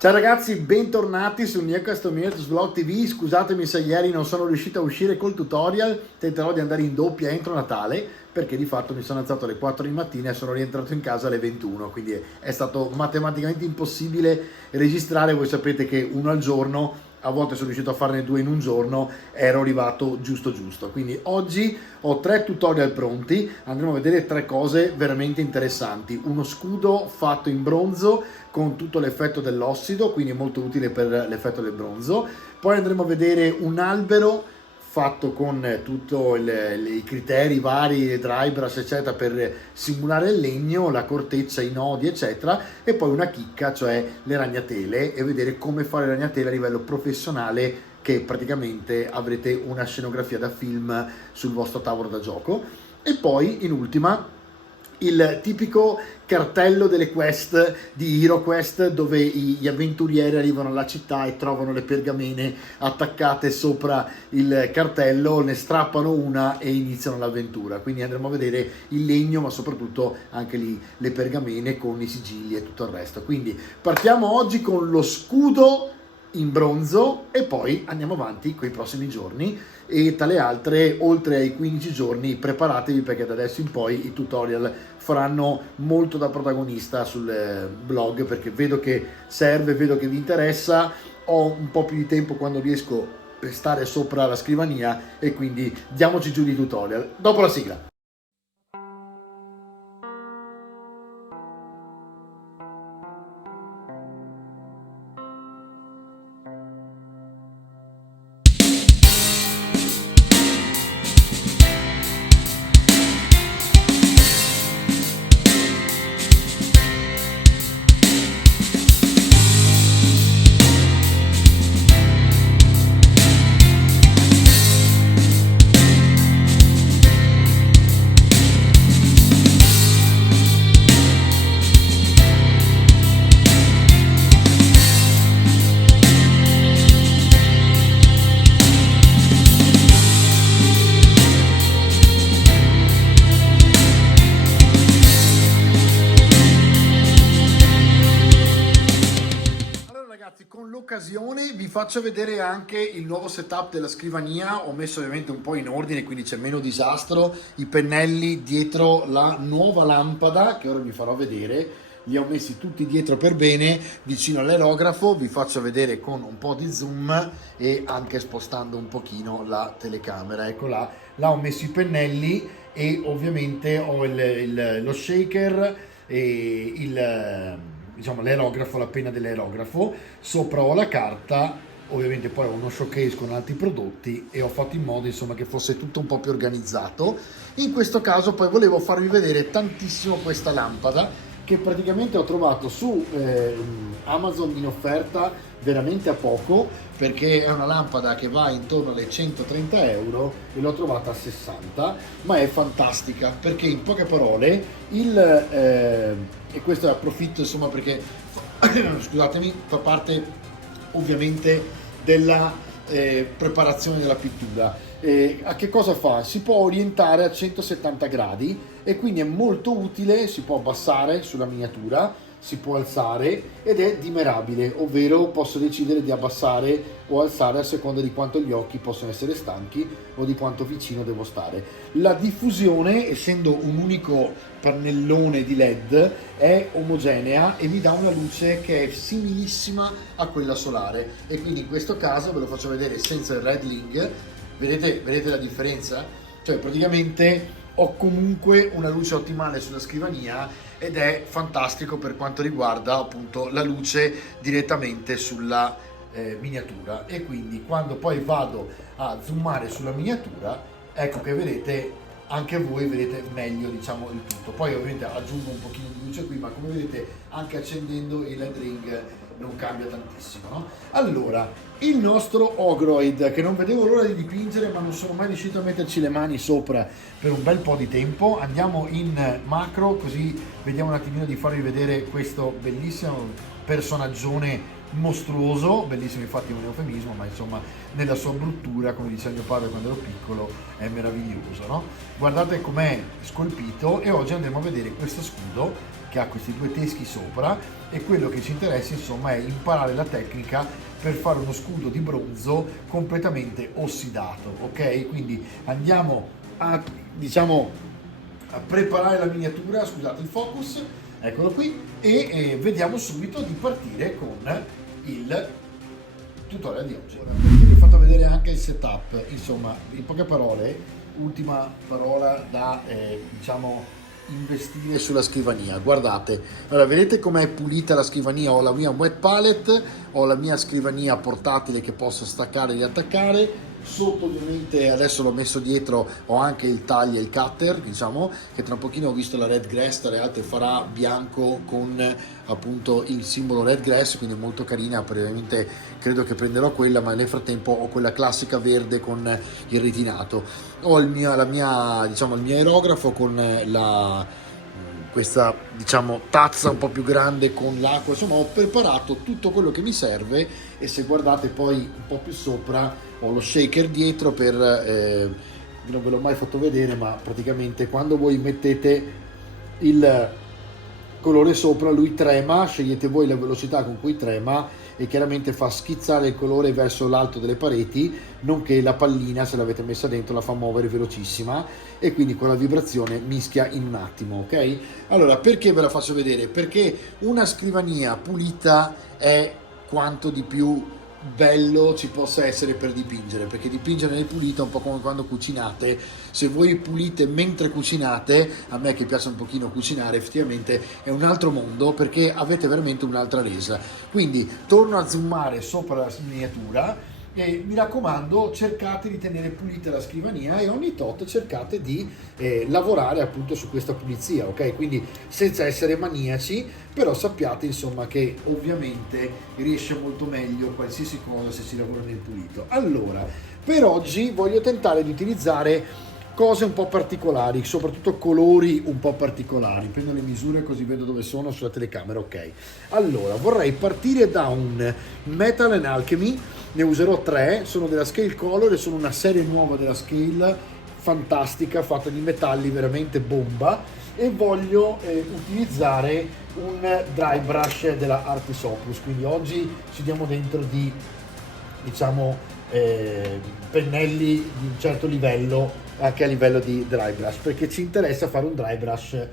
Ciao ragazzi, bentornati su Nia Custom Mirrors Vlog TV. Scusatemi se ieri non sono riuscito a uscire col tutorial, tenterò di andare in doppia entro Natale perché di fatto mi sono alzato alle 4 di mattina e sono rientrato in casa alle 21, quindi è stato matematicamente impossibile registrare. Voi sapete che uno al giorno, a volte sono riuscito a farne due in un giorno, ero arrivato giusto. Quindi oggi ho 3 tutorial pronti, andremo a vedere 3 cose veramente interessanti. Uno scudo fatto in bronzo con tutto l'effetto dell'ossido, quindi è molto utile per l'effetto del bronzo. Poi andremo a vedere un albero fatto con tutti i criteri vari, le dry brush eccetera, per simulare il legno, la corteccia, i nodi eccetera, e poi una chicca, cioè le ragnatele, e vedere come fare le ragnatele a livello professionale, che praticamente avrete una scenografia da film sul vostro tavolo da gioco. E poi in ultima il tipico cartello delle quest di HeroQuest, dove gli avventurieri arrivano alla città e trovano le pergamene attaccate sopra il cartello, ne strappano una e iniziano l'avventura. Quindi andremo a vedere il legno, ma soprattutto anche lì le pergamene con i sigilli e tutto il resto. Quindi partiamo oggi con lo scudo in bronzo e poi andiamo avanti con i prossimi giorni, e tra le altre, oltre ai 15 giorni, preparatevi perché da adesso in poi i tutorial faranno molto da protagonista sul blog, perché vedo che serve, vedo che vi interessa. Ho un po' più di tempo quando riesco per stare sopra la scrivania, e quindi diamoci giù di tutorial dopo la sigla. Con l'occasione vi faccio vedere anche il nuovo setup della scrivania. Ho messo ovviamente un po' in ordine, quindi c'è meno disastro. I pennelli dietro la nuova lampada che ora vi farò vedere, li ho messi tutti dietro per bene, vicino all'aerografo. Vi faccio vedere con un po' di zoom e anche spostando un pochino la telecamera. Ecco là ho messo i pennelli, e ovviamente ho lo shaker e diciamo l'aerografo, la penna dell'aerografo. Sopra ho la carta, ovviamente poi ho uno showcase con altri prodotti, e ho fatto in modo insomma che fosse tutto un po' più organizzato. In questo caso poi volevo farvi vedere tantissimo questa lampada, che praticamente ho trovato su Amazon in offerta veramente a poco, perché è una lampada che va intorno alle 130 euro e l'ho trovata a 60, ma è fantastica perché, in poche parole, e questo è approfitto insomma perché scusatemi, fa parte ovviamente della preparazione della pittura. A che cosa fa? Si può orientare a 170 gradi, e quindi è molto utile. Si può abbassare sulla miniatura, si può alzare, ed è dimerabile, ovvero posso decidere di abbassare o alzare a seconda di quanto gli occhi possono essere stanchi o di quanto vicino devo stare. La diffusione, essendo un unico pannellone di LED, è omogenea e mi dà una luce che è similissima a quella solare, e quindi in questo caso ve lo faccio vedere senza il red ring. Vedete la differenza? Cioè praticamente ho comunque una luce ottimale sulla scrivania, ed è fantastico per quanto riguarda appunto la luce direttamente sulla miniatura. E quindi quando poi vado a zoomare sulla miniatura, ecco che vedete, anche voi vedete meglio diciamo il tutto. Poi ovviamente aggiungo un pochino di luce qui, ma come vedete anche accendendo il LED ring non cambia tantissimo, no? Allora, il nostro Ogroid, che non vedevo l'ora di dipingere, ma non sono mai riuscito a metterci le mani sopra per un bel po' di tempo. Andiamo in macro, così vediamo un attimino di farvi vedere questo bellissimo personaggione mostruoso, bellissimo, infatti è un eufemismo, ma insomma nella sua bruttura, come diceva mio padre quando ero piccolo, è meraviglioso, no? Guardate com'è scolpito. E oggi andremo a vedere questo scudo che ha questi due teschi sopra, e quello che ci interessa insomma è imparare la tecnica per fare uno scudo di bronzo completamente ossidato, ok? Quindi andiamo a, diciamo, a preparare la miniatura, scusate il focus, eccolo qui, e vediamo subito di partire con il tutorial di oggi. Ora, vi ho fatto vedere anche il setup, insomma, in poche parole, ultima parola da diciamo investire sulla scrivania. Guardate, allora vedete com'è pulita la scrivania? Ho la mia wet palette, ho la mia scrivania portatile che posso staccare e riattaccare. Sotto ovviamente adesso l'ho messo dietro, ho anche il taglio e il cutter, diciamo che tra un pochino ho visto la red grass, tra le altre farà bianco con appunto il simbolo red grass, quindi molto carina, probabilmente credo che prenderò quella, ma nel frattempo ho quella classica verde con il ritinato. Ho il mio aerografo con questa diciamo tazza un po' più grande con l'acqua, insomma ho preparato tutto quello che mi serve. E se guardate poi un po' più sopra ho lo shaker dietro per non ve l'ho mai fatto vedere, ma praticamente quando voi mettete il colore sopra lui trema, scegliete voi la velocità con cui trema e chiaramente fa schizzare il colore verso l'alto delle pareti, nonché la pallina, se l'avete messa dentro, la fa muovere velocissima e quindi con la vibrazione mischia in un attimo, ok? Allora, perché ve la faccio vedere? Perché una scrivania pulita è quanto di più bello ci possa essere per dipingere, perché dipingere nel pulito è un po' come quando cucinate. Se voi pulite mentre cucinate, a me che piace un pochino cucinare, effettivamente è un altro mondo, perché avete veramente un'altra resa. Quindi torno a zoomare sopra la miniatura e mi raccomando, cercate di tenere pulita la scrivania e ogni tot cercate di lavorare appunto su questa pulizia, ok? Quindi senza essere maniaci, però sappiate insomma che ovviamente riesce molto meglio qualsiasi cosa se si lavora nel pulito. Allora, per oggi voglio tentare di utilizzare cose un po' particolari, soprattutto colori un po' particolari. Prendo le misure così vedo dove sono sulla telecamera, ok? Allora, vorrei partire da un Metal and Alchemy, ne userò 3, sono della Scale Color e sono una serie nuova della Scale, fantastica, fatta di metalli veramente bomba, e voglio utilizzare un dry brush della Artis Opus, quindi oggi ci diamo dentro di, diciamo, pennelli di un certo livello, anche a livello di dry brush, perché ci interessa fare un dry brush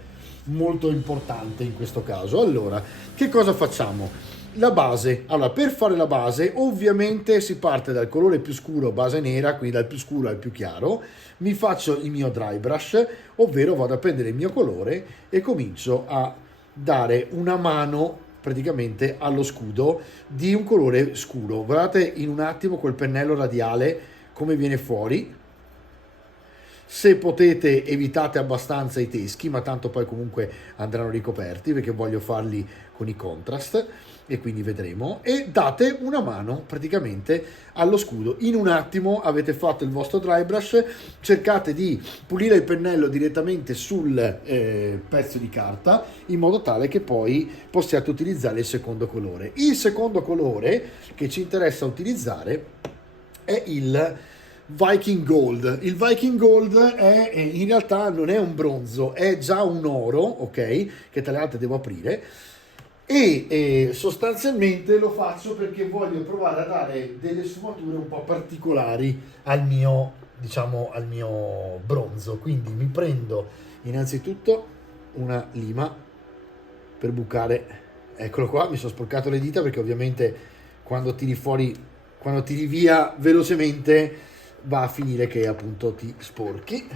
molto importante in questo caso. Allora, che cosa facciamo? La base. Allora, per fare la base ovviamente si parte dal colore più scuro, base nera, quindi dal più scuro al più chiaro. Mi faccio il mio dry brush, ovvero vado a prendere il mio colore e comincio a dare una mano praticamente allo scudo di un colore scuro. Guardate in un attimo col pennello radiale come viene fuori. Se potete evitate abbastanza i teschi, ma tanto poi comunque andranno ricoperti perché voglio farli con i contrast e quindi vedremo. E date una mano praticamente allo scudo. In un attimo avete fatto il vostro dry brush, cercate di pulire il pennello direttamente sul pezzo di carta in modo tale che poi possiate utilizzare il secondo colore. Il secondo colore che ci interessa utilizzare è il Viking Gold. Il Viking Gold è in realtà non è un bronzo, è già un oro, ok? Che tra le altre devo aprire. E sostanzialmente lo faccio perché voglio provare a dare delle sfumature un po' particolari al mio, diciamo, al mio bronzo. Quindi mi prendo innanzitutto una lima per bucare, eccolo qua, mi sono sporcato le dita perché ovviamente quando tiri fuori, quando tiri via velocemente va a finire che appunto ti sporchi.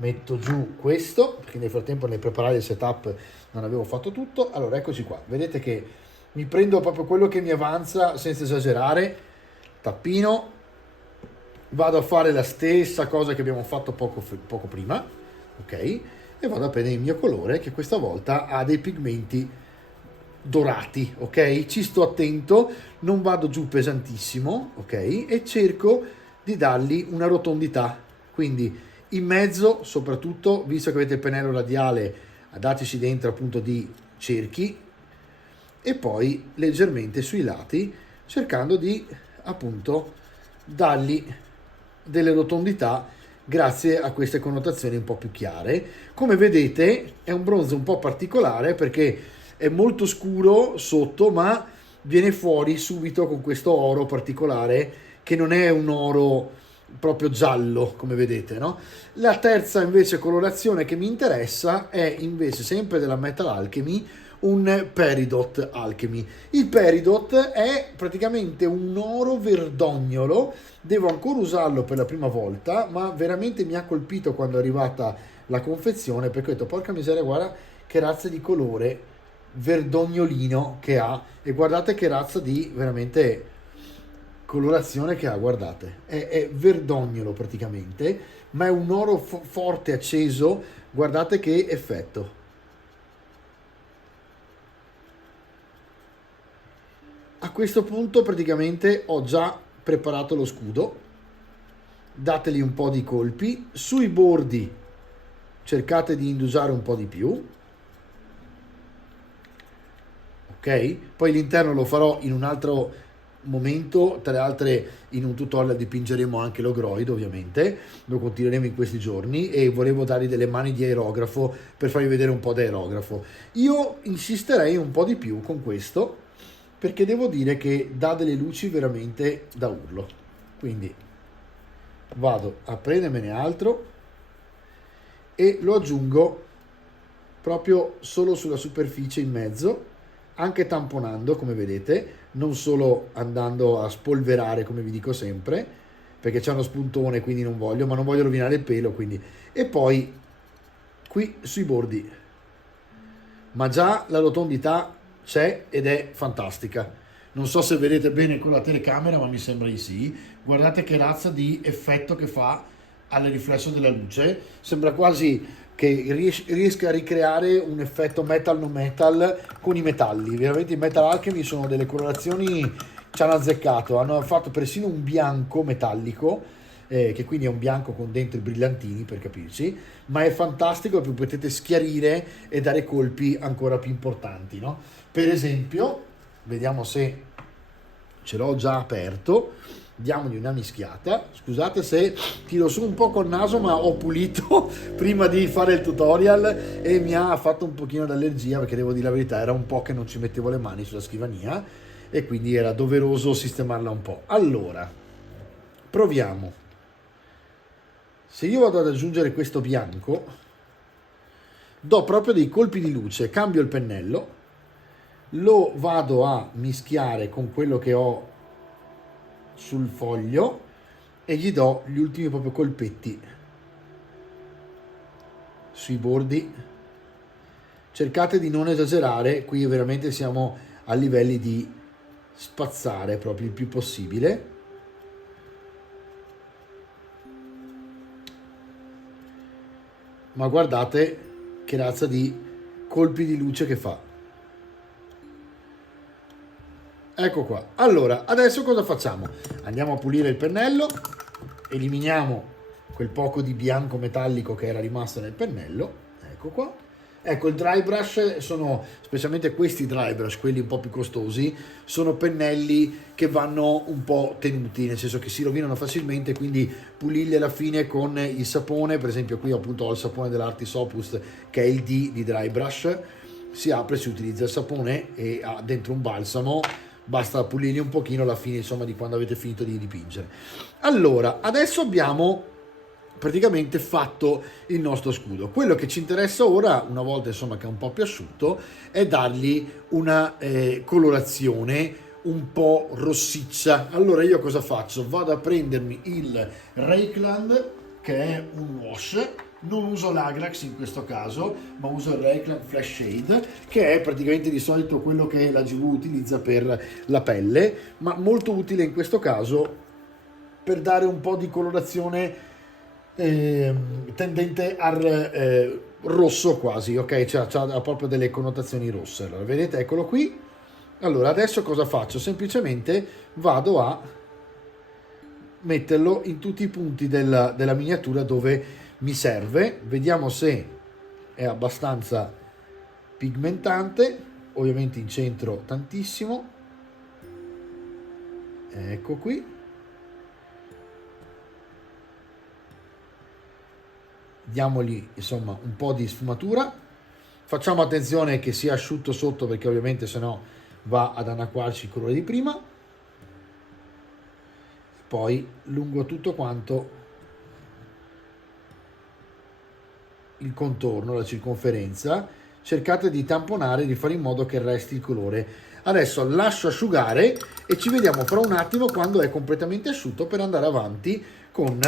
Metto giù questo perché nel frattempo nel preparare il setup non avevo fatto tutto. Allora eccoci qua, vedete che mi prendo proprio quello che mi avanza senza esagerare, tappino, vado a fare la stessa cosa che abbiamo fatto poco prima, ok, e vado a prendere il mio colore che questa volta ha dei pigmenti dorati, ok, ci sto attento, non vado giù pesantissimo, ok, e cerco di dargli una rotondità, quindi in mezzo, soprattutto visto che avete il pennello radiale, dateci dentro appunto di cerchi, e poi leggermente sui lati, cercando di appunto dargli delle rotondità grazie a queste connotazioni un po' più chiare. Come vedete è un bronzo un po' particolare perché è molto scuro sotto, ma viene fuori subito con questo oro particolare che non è un oro proprio giallo, come vedete, no? La terza invece colorazione che mi interessa è invece sempre della Metal Alchemy, un Peridot Alchemy. Il Peridot è praticamente un oro verdognolo, devo ancora usarlo per la prima volta, ma veramente mi ha colpito quando è arrivata la confezione, perché ho detto porca miseria, guarda che razza di colore verdognolino che ha, e guardate che razza di veramente colorazione che ha, guardate, è verdognolo praticamente, ma è un oro forte acceso, guardate che effetto. A questo punto praticamente ho già preparato lo scudo, dateli un po' di colpi, sui bordi cercate di indugiare un po' di più, ok? Poi l'interno lo farò in un altro momento, tra le altre in un tutorial dipingeremo anche l'ogroid, ovviamente lo continueremo in questi giorni, e volevo dargli delle mani di aerografo per farvi vedere un po' di aerografo. Io insisterei un po' di più con questo perché devo dire che dà delle luci veramente da urlo, quindi vado a prendermene altro e lo aggiungo proprio solo sulla superficie in mezzo, anche tamponando come vedete, non solo andando a spolverare come vi dico sempre, perché c'è uno spuntone quindi non voglio, ma non voglio rovinare il pelo, quindi. E poi qui sui bordi, ma già la rotondità c'è ed è fantastica. Non so se vedete bene con la telecamera, ma mi sembra di sì. Guardate che razza di effetto che fa al riflesso della luce. Sembra quasi che riesca a ricreare un effetto metal no metal con i metalli. Veramente i Metal Alchemy sono delle colorazioni, ci hanno azzeccato. Hanno fatto persino un bianco metallico, che quindi è un bianco con dentro i brillantini per capirci, ma è fantastico perché potete schiarire e dare colpi ancora più importanti, no? Per esempio, vediamo se ce l'ho già aperto, diamogli una mischiata. Scusate se tiro su un po' col naso, ma ho pulito prima di fare il tutorial e mi ha fatto un pochino d'allergia, perché devo dire la verità, era un po' che non ci mettevo le mani sulla scrivania e quindi era doveroso sistemarla un po'. Allora, proviamo. Se io vado ad aggiungere questo bianco, do proprio dei colpi di luce, cambio il pennello, lo vado a mischiare con quello che ho sul foglio e gli do gli ultimi proprio colpetti sui bordi. Cercate di non esagerare, qui veramente siamo a livelli di spazzare proprio il più possibile. Ma guardate che razza di colpi di luce che fa. Ecco qua. Allora, adesso cosa facciamo? Andiamo a pulire il pennello, eliminiamo quel poco di bianco metallico che era rimasto nel pennello. Ecco qua. Ecco, il dry brush sono, specialmente questi dry brush, quelli un po' più costosi, sono pennelli che vanno un po' tenuti, nel senso che si rovinano facilmente, quindi pulirli alla fine con il sapone. Per esempio qui appunto ho il sapone dell'Artis Opus che è il D di dry brush, si apre, si utilizza il sapone e ha dentro un balsamo, basta pulirli un pochino alla fine, insomma, di quando avete finito di dipingere. Allora, adesso abbiamo praticamente fatto il nostro scudo. Quello che ci interessa ora, una volta insomma che è un po' più asciutto, è dargli una colorazione un po' rossiccia. Allora io cosa faccio? Vado a prendermi il Reikland, che è un wash. Non uso l'Agrax in questo caso, ma uso il Reikland Flash Shade, che è praticamente di solito quello che la GV utilizza per la pelle, ma molto utile in questo caso per dare un po' di colorazione tendente al rosso quasi, ok? C'ha proprio delle connotazioni rosse. Allora, vedete, eccolo qui. Allora, adesso cosa faccio? Semplicemente vado a metterlo in tutti i punti della miniatura dove mi serve. Vediamo se è abbastanza pigmentante. Ovviamente in centro tantissimo. Ecco qui. diamogli insomma un po' di sfumatura. Facciamo attenzione che sia asciutto sotto, perché ovviamente sennò va ad annacquarci il colore di prima. Poi lungo tutto quanto il contorno, la circonferenza, cercate di tamponare, di fare in modo che resti il colore. Adesso lascio asciugare e ci vediamo fra un attimo quando è completamente asciutto, per andare avanti con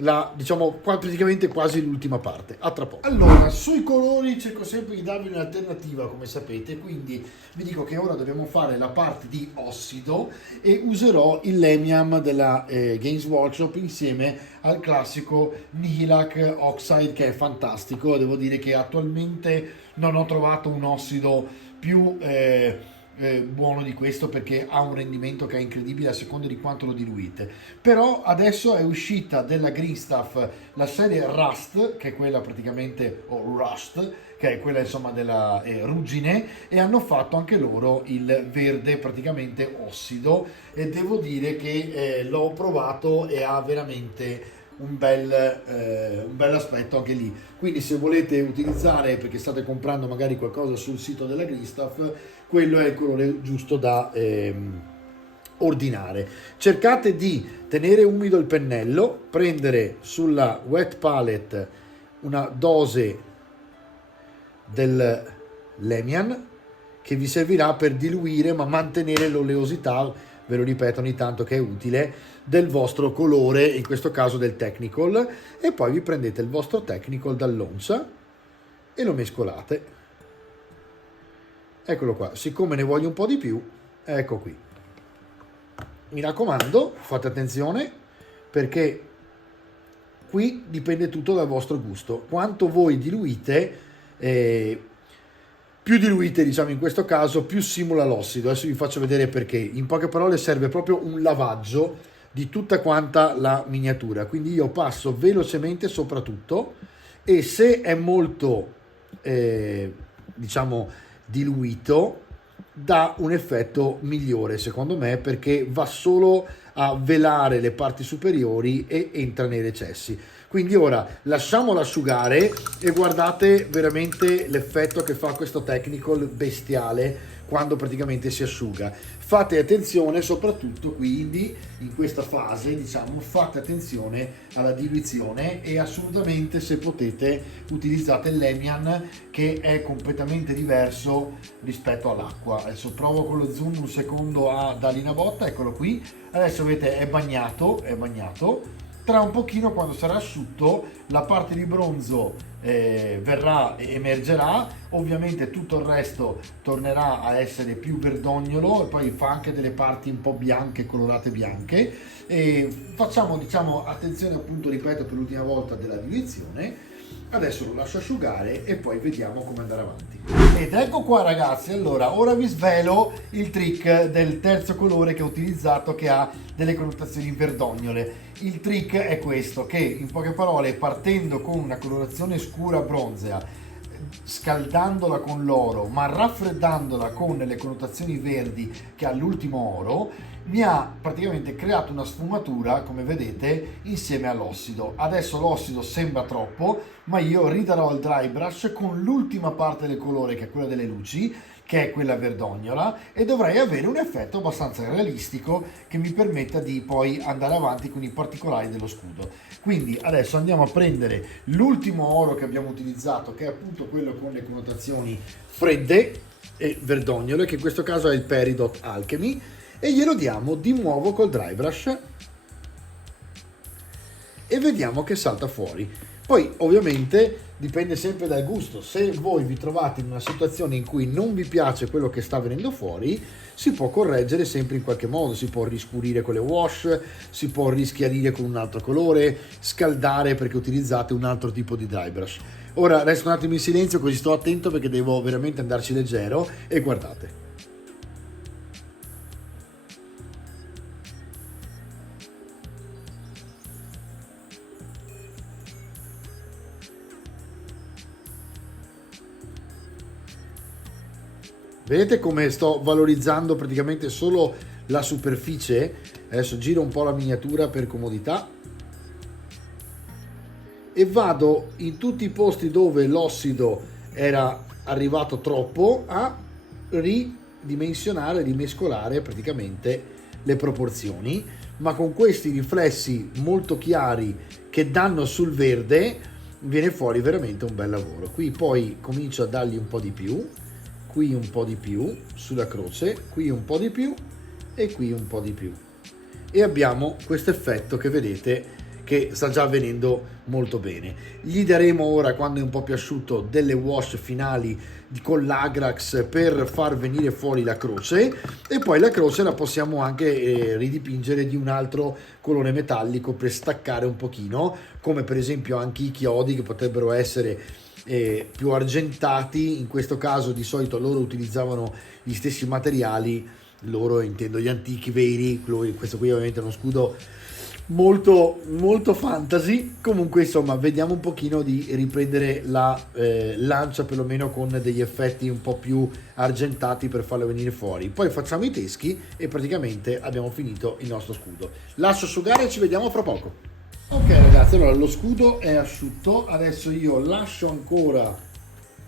la, diciamo, praticamente quasi l'ultima parte. A tra poco. Allora, sui colori cerco sempre di darvi un'alternativa, come sapete, quindi vi dico che ora dobbiamo fare la parte di ossido e userò il Lemiam della Games Workshop insieme al classico Nihilak Oxide, che è fantastico. Devo dire che attualmente non ho trovato un ossido più buono di questo, perché ha un rendimento che è incredibile a seconda di quanto lo diluite. Però adesso è uscita della Greenstuff la serie Rust, che è quella praticamente, o Rust, che è quella insomma della ruggine, e hanno fatto anche loro il verde praticamente ossido, e devo dire che l'ho provato e ha veramente un bel aspetto anche lì. Quindi se volete utilizzare, perché state comprando magari qualcosa sul sito della Greenstuff, quello è il colore giusto da ordinare. Cercate di tenere umido il pennello, prendere sulla wet palette una dose del Lemian, che vi servirà per diluire ma mantenere l'oleosità, ve lo ripeto ogni tanto che è utile, del vostro colore, in questo caso del Technical, e poi vi prendete il vostro Technical dall'oncia e lo mescolate. Eccolo qua, siccome ne voglio un po' di più, ecco qui. Mi raccomando, fate attenzione, perché qui dipende tutto dal vostro gusto. Quanto voi diluite, più diluite, diciamo in questo caso, più simula l'ossido. Adesso vi faccio vedere perché. In poche parole serve proprio un lavaggio di tutta quanta la miniatura. Quindi io passo velocemente sopra tutto, e se è molto, diciamo, diluito, dà un effetto migliore secondo me, perché va solo a velare le parti superiori e entra nei recessi. Quindi ora lasciamolo asciugare e guardate veramente l'effetto che fa questo Technical bestiale quando praticamente si asciuga. Fate attenzione soprattutto quindi in questa fase, diciamo, fate attenzione alla diluizione, e assolutamente, se potete, utilizzate il Lemian, che è completamente diverso rispetto all'acqua. Adesso provo con lo zoom un secondo a dargli una botta, eccolo qui. Adesso vedete è bagnato. Tra un pochino, quando sarà asciutto, la parte di bronzo emergerà, ovviamente tutto il resto tornerà a essere più verdognolo, e poi fa anche delle parti un po' bianche, colorate bianche. E facciamo, diciamo, attenzione, appunto, ripeto per l'ultima volta, della diluizione. Adesso lo lascio asciugare e poi vediamo come andare avanti. Ed ecco qua ragazzi, allora ora vi svelo il trick del terzo colore che ho utilizzato, che ha delle connotazioni verdognole. Il trick è questo, che in poche parole, partendo con una colorazione scura bronzea, scaldandola con l'oro ma raffreddandola con le connotazioni verdi che ha l'ultimo oro, mi ha praticamente creato una sfumatura, come vedete, insieme all'ossido. Adesso l'ossido sembra troppo, ma io ridarò il dry brush con l'ultima parte del colore, che è quella delle luci, che è quella verdognola, e dovrei avere un effetto abbastanza realistico che mi permetta di poi andare avanti con i particolari dello scudo. Quindi adesso andiamo a prendere l'ultimo oro che abbiamo utilizzato, che è appunto quello con le connotazioni fredde e verdognole, che in questo caso è il Peridot Alchemy, e glielo diamo di nuovo col dry brush e vediamo che salta fuori. Poi ovviamente dipende sempre dal gusto. Se voi vi trovate in una situazione in cui non vi piace quello che sta venendo fuori, si può correggere sempre in qualche modo, si può riscurire con le wash, si può rischiarire con un altro colore, scaldare perché utilizzate un altro tipo di dry brush. Ora resto un attimo in silenzio, così sto attento, perché devo veramente andarci leggero, e guardate. Vedete come sto valorizzando praticamente solo la superficie? Adesso giro un po' la miniatura per comodità e vado in tutti i posti dove l'ossido era arrivato troppo a ridimensionare, rimescolare praticamente le proporzioni, ma con questi riflessi molto chiari che danno sul verde viene fuori veramente un bel lavoro. Qui poi comincio a dargli un po' di più, qui un po' di più sulla croce, qui un po' di più e qui un po' di più, e abbiamo questo effetto che vedete che sta già avvenendo molto bene. Gli daremo ora, quando è un po' più asciutto, delle wash finali con l'Agrax per far venire fuori la croce, e poi la croce la possiamo anche ridipingere di un altro colore metallico per staccare un pochino, come per esempio anche i chiodi, che potrebbero essere più argentati. In questo caso di solito loro utilizzavano gli stessi materiali, loro intendo gli antichi veri. Questo qui ovviamente è uno scudo molto molto fantasy. Comunque insomma, vediamo un pochino di riprendere la lancia perlomeno con degli effetti un po' più argentati per farlo venire fuori. Poi facciamo i teschi e praticamente abbiamo finito il nostro scudo. Lascio asciugare e ci vediamo fra poco. Ok ragazzi, allora lo scudo è asciutto, adesso io lascio ancora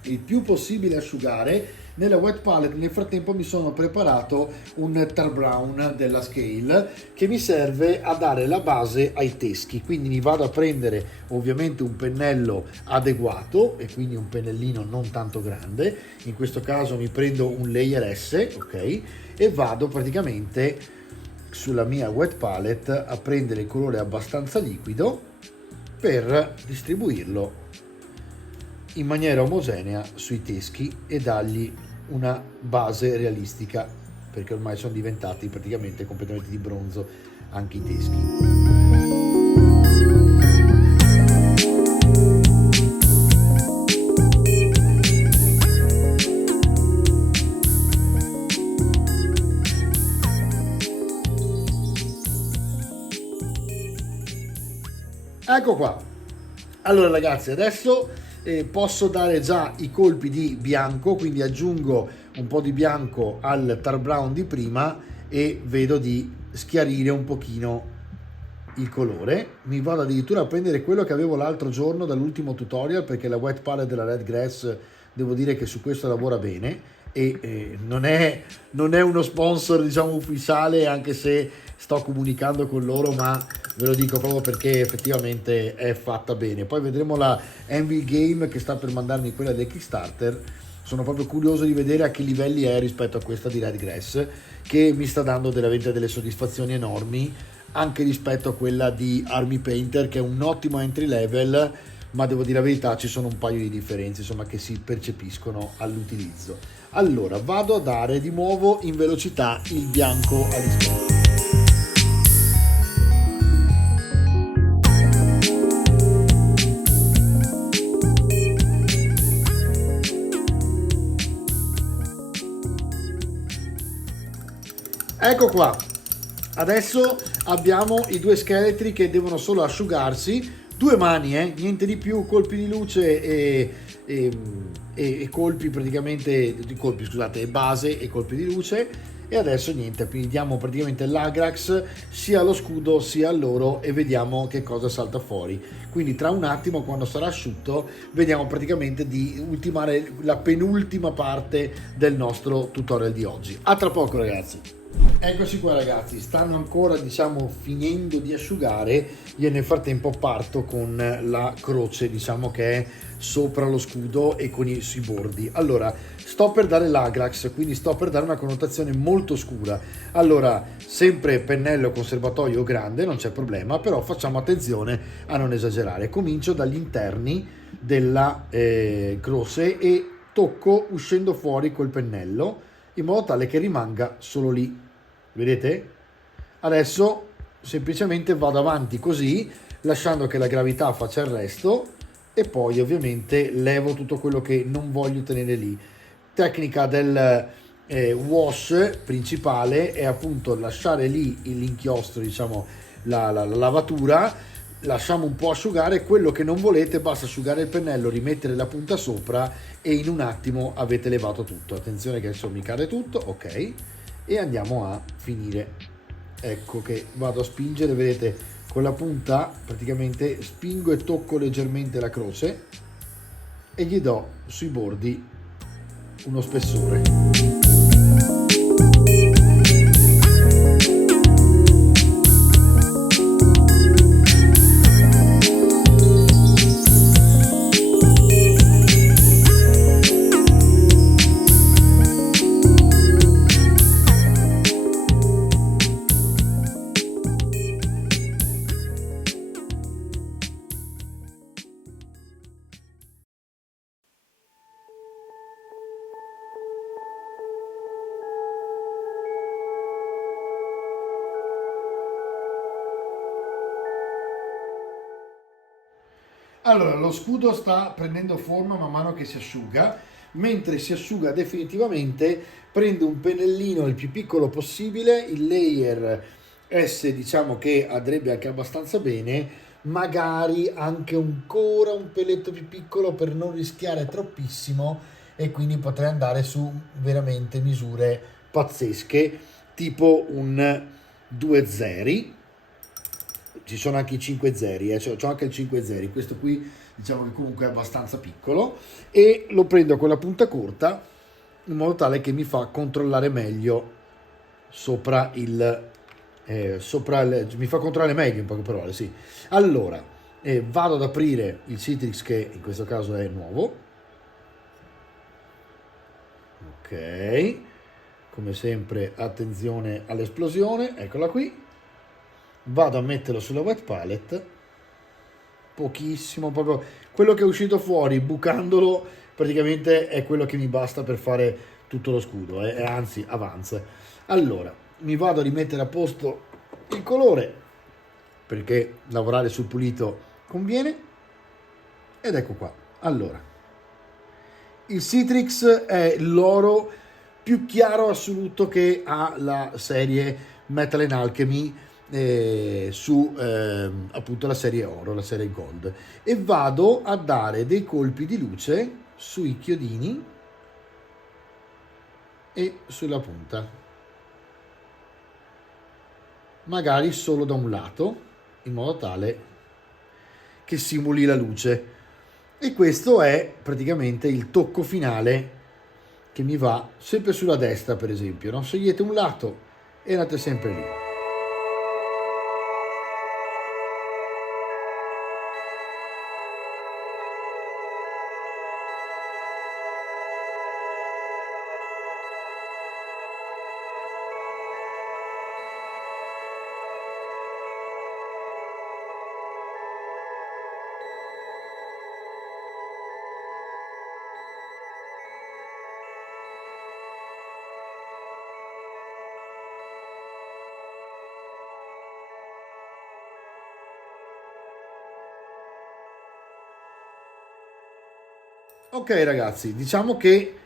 il più possibile asciugare. Nella wet palette nel frattempo mi sono preparato un tar brown della Scale che mi serve a dare la base ai teschi, quindi mi vado a prendere ovviamente un pennello adeguato, e quindi un pennellino non tanto grande. In questo caso mi prendo un layer S, ok, e vado praticamente sulla mia wet palette a prendere il colore abbastanza liquido per distribuirlo in maniera omogenea sui teschi e dargli una base realistica, perché ormai sono diventati praticamente completamente di bronzo anche i teschi. Ecco qua. Allora ragazzi, adesso posso dare già i colpi di bianco, quindi aggiungo un po' di bianco al tar brown di prima e vedo di schiarire un pochino il colore. Mi vado addirittura a prendere quello che avevo l'altro giorno dall'ultimo tutorial, perché la wet palette della Red Grass devo dire che su questo lavora bene, e non è uno sponsor diciamo ufficiale, anche se sto comunicando con loro, ma ve lo dico proprio perché effettivamente è fatta bene. Poi vedremo la Envy Game che sta per mandarmi quella del Kickstarter. Sono proprio curioso di vedere a che livelli è rispetto a questa di Red Grass, che mi sta dando delle soddisfazioni enormi, anche rispetto a quella di Army Painter, che è un ottimo entry level, ma devo dire la verità, ci sono un paio di differenze insomma che si percepiscono all'utilizzo. Allora vado a dare di nuovo in velocità il bianco all'esterno. Ecco qua, adesso abbiamo i due scheletri che devono solo asciugarsi, due mani, niente di più, colpi di luce e colpi praticamente, colpi scusate, base e colpi di luce. E adesso niente, diamo praticamente l'Agrax sia allo scudo sia a loro e vediamo che cosa salta fuori. Quindi tra un attimo, quando sarà asciutto, vediamo praticamente di ultimare la penultima parte del nostro tutorial di oggi. A tra poco ragazzi. Eccoci qua ragazzi, stanno ancora diciamo finendo di asciugare. Io nel frattempo parto con la croce diciamo che è sopra lo scudo e con sui bordi. Allora sto per dare l'Agrax, quindi sto per dare una connotazione molto scura. Allora sempre pennello conservatorio grande, non c'è problema, però facciamo attenzione a non esagerare. Comincio dagli interni della croce e tocco uscendo fuori col pennello in modo tale che rimanga solo lì, vedete? Adesso semplicemente vado avanti così, lasciando che la gravità faccia il resto, e poi ovviamente levo tutto quello che non voglio tenere lì. Tecnica del wash principale è appunto lasciare lì l'inchiostro, diciamo la lavatura, lasciamo un po' asciugare. Quello che non volete, basta asciugare il pennello, rimettere la punta sopra e in un attimo avete levato tutto. Attenzione che adesso mi cade tutto, ok, e andiamo a finire. Ecco che vado a spingere, vedete, con la punta praticamente spingo e tocco leggermente la croce e gli do sui bordi uno spessore. Allora, lo scudo sta prendendo forma man mano che si asciuga, mentre si asciuga definitivamente prendo un pennellino il più piccolo possibile, il layer S diciamo che andrebbe anche abbastanza bene, magari anche ancora un peletto più piccolo per non rischiare troppissimo e quindi potrei andare su veramente misure pazzesche, tipo un 2 zeri. Ci sono anche i 5 zeri, c'ho anche il 5 zeri, questo qui diciamo che comunque è abbastanza piccolo e lo prendo con la punta corta in modo tale che mi fa controllare meglio mi fa controllare meglio in poche parole, sì. Allora, vado ad aprire il Citrix che in questo caso è nuovo, ok, come sempre attenzione all'esplosione, eccola qui. Vado a metterlo sulla wet palette, pochissimo, proprio quello che è uscito fuori bucandolo praticamente è quello che mi basta per fare tutto lo scudo, e anzi avanza. Allora mi vado a rimettere a posto il colore perché lavorare sul pulito conviene ed ecco qua. Allora, il Citrix è l'oro più chiaro assoluto che ha la serie Metal and Alchemy, su appunto la serie oro, la serie gold, e vado a dare dei colpi di luce sui chiodini e sulla punta, magari solo da un lato in modo tale che simuli la luce, e questo è praticamente il tocco finale che mi va sempre sulla destra, per esempio, no? Scegliete un lato e andate sempre lì. Ok ragazzi, diciamo che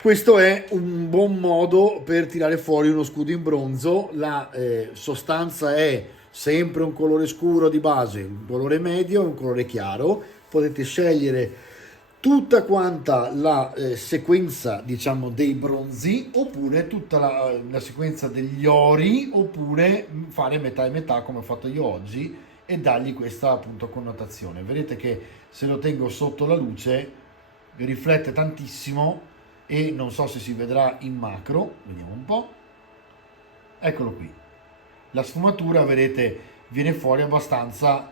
questo è un buon modo per tirare fuori uno scudo in bronzo. La sostanza è sempre un colore scuro di base, un colore medio e un colore chiaro. Potete scegliere tutta quanta la sequenza, diciamo, dei bronzi, oppure tutta la sequenza degli ori, oppure fare metà e metà come ho fatto io oggi e dargli questa appunto connotazione. Vedete che se lo tengo sotto la luce riflette tantissimo e non so se si vedrà in macro, vediamo un po', eccolo qui, la sfumatura vedete viene fuori abbastanza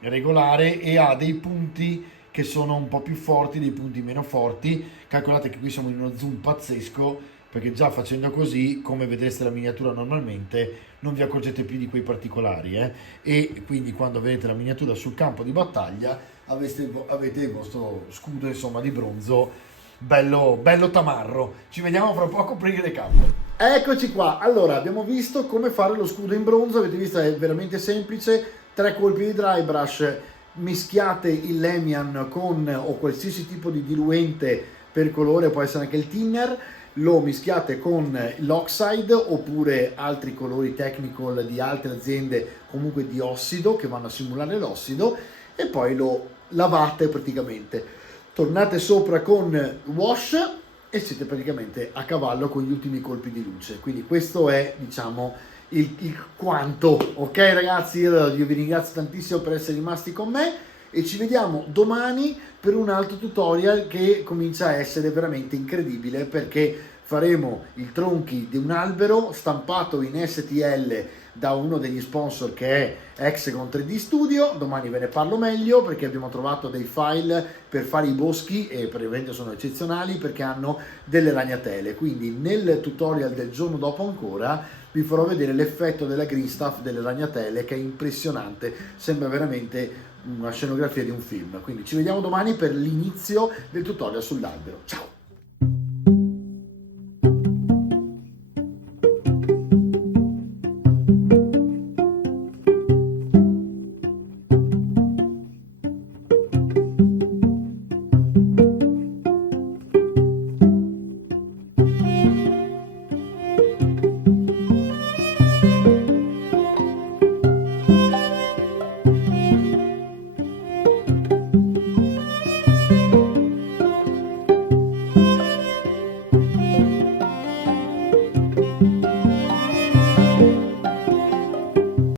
regolare e ha dei punti che sono un po' più forti, dei punti meno forti. Calcolate che qui siamo in uno zoom pazzesco, perché già facendo così, come vedreste la miniatura normalmente, non vi accorgete più di quei particolari, e quindi quando vedete la miniatura sul campo di battaglia avete il vostro scudo, insomma, di bronzo bello, bello tamarro. Ci vediamo fra poco per il recap. Eccoci qua. Allora, abbiamo visto come fare lo scudo in bronzo. Avete visto, è veramente semplice. 3 colpi di dry brush, mischiate il Lamian con o qualsiasi tipo di diluente per colore, può essere anche il thinner, lo mischiate con l'oxide oppure altri colori technical di altre aziende, comunque di ossido, che vanno a simulare l'ossido, e poi lo lavate praticamente. Tornate sopra con wash e siete praticamente a cavallo con gli ultimi colpi di luce. Quindi questo è, diciamo, il quanto. Ok ragazzi, allora io vi ringrazio tantissimo per essere rimasti con me e ci vediamo domani per un altro tutorial che comincia a essere veramente incredibile, perché faremo il tronchi di un albero stampato in STL da uno degli sponsor che è Hexagon 3D Studio. Domani ve ne parlo meglio perché abbiamo trovato dei file per fare i boschi e praticamente sono eccezionali perché hanno delle ragnatele. Quindi nel tutorial del giorno dopo ancora vi farò vedere l'effetto della green stuff delle ragnatele, che è impressionante, sembra veramente una scenografia di un film. Quindi ci vediamo domani per l'inizio del tutorial sull'albero. Ciao!